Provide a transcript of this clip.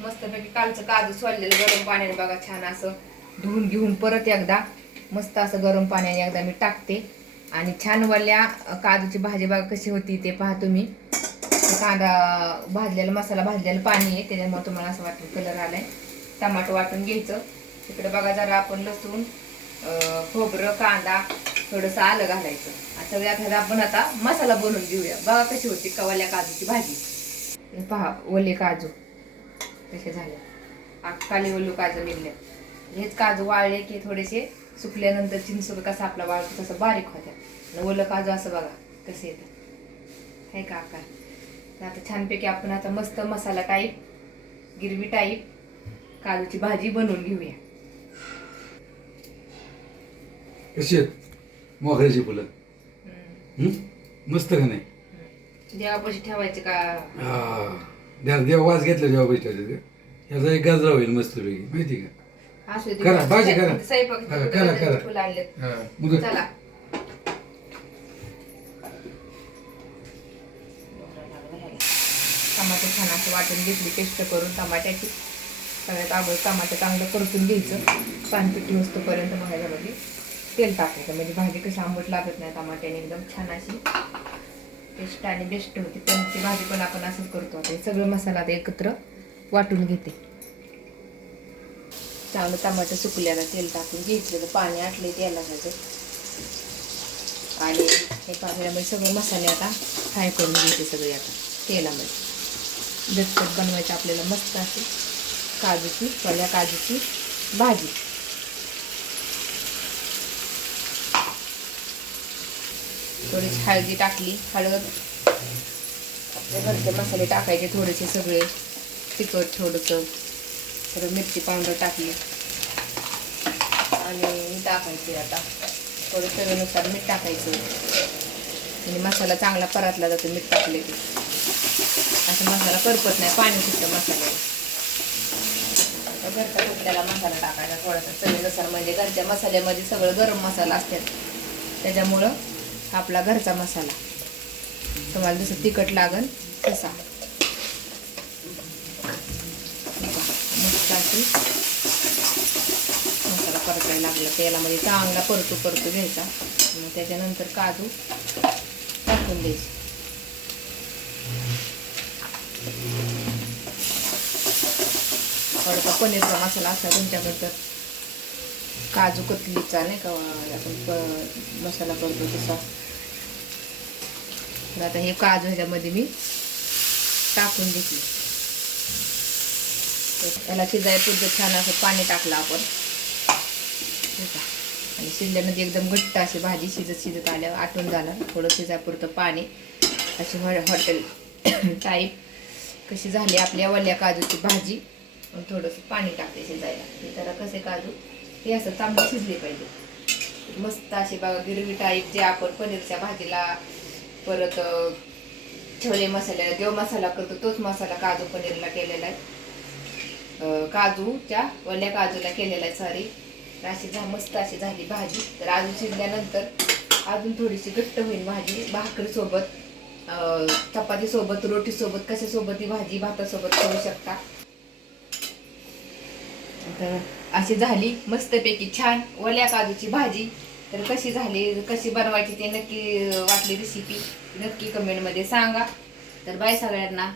मस्तपैकी कालचं काजू सोडलेलं गरम पाण्याने बघा छान असं धुवून घेऊन परत एकदा मस्त असं गरम पाण्याने एकदा मी टाकते. आणि छान वल्या काजूची भाजी बघा कशी होती ते पहा तुम्ही. कांदा भाजलेला मसाला भाजलेलं पाणी आहे त्याच्यामुळे तुम्हाला असं वाटतं कलर आलाय. टमाटो वाटून घ्यायचं. तिकडे बघा जरा आपण लसूण खोबरं कांदा थोडंसं आलं घालायचं. सगळ्यात ह्याला आपण आता मसाला बनवून घेऊया. बघा कशी होती कवाल्या काजूची भाजी. पहा ओले काजू. कसे झाले? अक्काली ओलू काजू निघले हेच काजू वाळले की थोडेसे सुकल्यानंतर चिंचोबे कसा आपला वाळतो तसं बारीक होत्या. आणि ओलं काजू असं बघा कसे येतात. हे का आकार? तर आता छानपैकी आपण आता मस्त मसाला टाईप गिरवी टाईप काजूची भाजी बनवून घेऊया. कशी आहेत? मोगऱ्याची फुलं. हं? मस्त का नाही? देवापाशी ठेवायचे का. देवा वास घेतला जेव्हा ठेवले याचा एक गजरा होईल मस्त पैकी माहिती का? असू दे. करा, भाजी करा. स्वयंपाक करा, करा, करा. फुलं आणलेत. हा, मग चला. टमाटे छान असं वाटून घेतली पेस्ट करून टमाट्याची. सगळ्यात अगोदर टमाटे चांगलं परतून घ्यायचं. पानपिटी वस्तूपर्यंत मग ह्याच्यामध्ये तेल टाकायचं म्हणजे भाजी कशी आंबट लागत नाही टमाट्याने एकदम छान अशी. टेस्ट आणि बेस्ट होती. पण ती भाजी पण आपण असंच करतो. आता हे सगळं मसाला आता एकत्र वाटून घेते. चांगलं टमाटर सुकल्याला तेल टाकून घेतलेलं पाणी आटले त्याला त्याचं आणि हे पाण्यामध्ये सगळे मसाले आता फ्राय करून घेते सगळे आता तेलामध्ये. झटपट बनवायचं आपल्याला मस्त असते काजूची पहिल्या काजूची भाजी. थोडीशी हळदी टाकली. हळद. घरचे मसाले टाकायचे थोडेसे सगळे. तिखट थोडंसं. थोडं मिरची पावडर टाकली. आणि मीठ टाकायचे आता. थोडं चवीनुसार मीठ टाकायचं. आणि मसाला चांगला परतला जातो मीठ टाकले की. असं मसाला करपत नाही पाणी सुटतं मसाल्याला घरच्या कुठल्याला मसाला टाकायचा थोडासा चवीनुसार. म्हणजे घरच्या मसाल्यामध्ये सगळं गरम मसाला असतात. त्याच्यामुळं आपला घरचा मसाला. तुम्हाला जसं तिखट लागल तसा. मस्त अशी मसाला परतायला लागला. तेलामध्ये चांगला परतू परतू घ्यायचा. मग त्याच्यानंतर काजू टाकून द्यायचे. थोडासा पनीरचा मसाला असला तुमच्याकडं तर काजू कतलीचा नाही का आपण प- मसाला करतो तसा. आता हे काजू ह्याच्यामध्ये मी टाकून घेतली. त्याला शिजायपुरतं छान असं पाणी टाकलं आपण. आणि शिजल्यानंतर एकदम घट्ट अशी भाजी शिजत शिजत आल्यावर आटून झालं थोडं शिजायपुरतं पाणी. अशी हॉ हॉटेल टाईप कशी झाली आपल्या वल्या काजूची भाजी. थोडंसं पाणी टाकते शिजायला. हे जरा कसे काजू? हे असं चांगले शिजले पाहिजे. मस्त अशी बघा गिरवी टाईप जे आपण पनीरच्या भाजीला परत छोले मसाल्याला देव मसाला करतो तोच मसाला काजू पनीरला केलेला आहे. काजूच्या वल्या काजूला केलेला आहे सॉरी तर अशी झा मस्त अशी झाली भाजी. तर अजून शिजल्यानंतर अजून थोडीशी घट्ट होईल भाजी. भाकरीसोबत चपातीसोबत रोटीसोबत कशासोबत ही भाजी भातासोबत खाऊ शकता. तर अशी झाली. मस्तपैकी छान. ओल्या काजूची भाजी. तर कशी झाली कशी बनवायची ते नक्की वाटली रेसिपी नक्की कमेंटमध्ये सांगा. तर बाय सगळ्यांना.